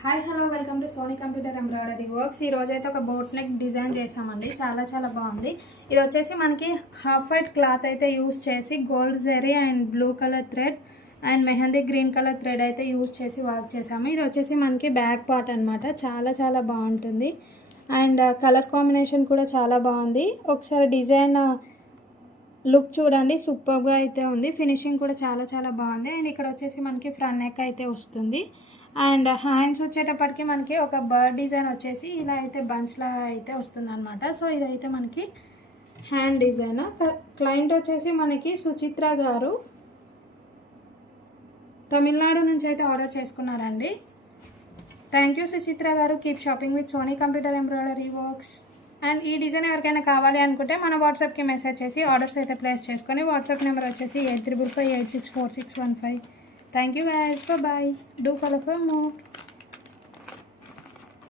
Hi hello welcome to Soni computer embroidery works. ఈ రోజు అయితే ఒక బోట్ నెక్ డిజైన్ చేసామండి. చాలా బాగుంది. ఇది వచ్చేసి మనకి హాఫ్ వైట్ క్లాత్ అయితే యూస్ చేసి gold zari and blue colour thread and mehndi green colour thread అయితే యూస్ చేసి వర్క్ చేసాము. ఇది వచ్చేసి మనకి బ్యాక్ పార్ట్ అనమాట. చాలా బాగుంటుంది అండ్ కలర్ కాంబినేషన్ కూడా చాలా బాగుంది. ఒకసారి డిజైన్ లుక్ చూడండి, సూపర్గా అయితే ఉంది. ఫినిషింగ్ కూడా చాలా బాగుంది. అండ్ ఇక్కడ వచ్చేసి మనకి ఫ్రంట్ నెక్ అయితే వస్తుంది. అండ్ హ్యాండ్స్ వచ్చేటప్పటికి మనకి ఒక బర్డ్ డిజైన్ వచ్చేసి ఇలా అయితే బంచ్లా అయితే వస్తుంది అనమాట. సో ఇదైతే మనకి హ్యాండ్ డిజైన్. క్లయింట్ వచ్చేసి మనకి సుచిత్ర గారు తమిళనాడు నుంచి అయితే ఆర్డర్ చేసుకున్నారండి. థ్యాంక్ యూ సుచిత్ర గారు. Keep shopping with Soni computer embroidery works. And ఈ డిజైన్ ఎవరికైనా కావాలి అనుకుంటే మన వాట్సాప్కి మెసేజ్ చేసి ఆర్డర్స్ అయితే ప్లేస్ చేసుకొని, వాట్సాప్ నెంబర్ వచ్చేసి 8355864615. Thank you guys. Bye bye. Do follow for more.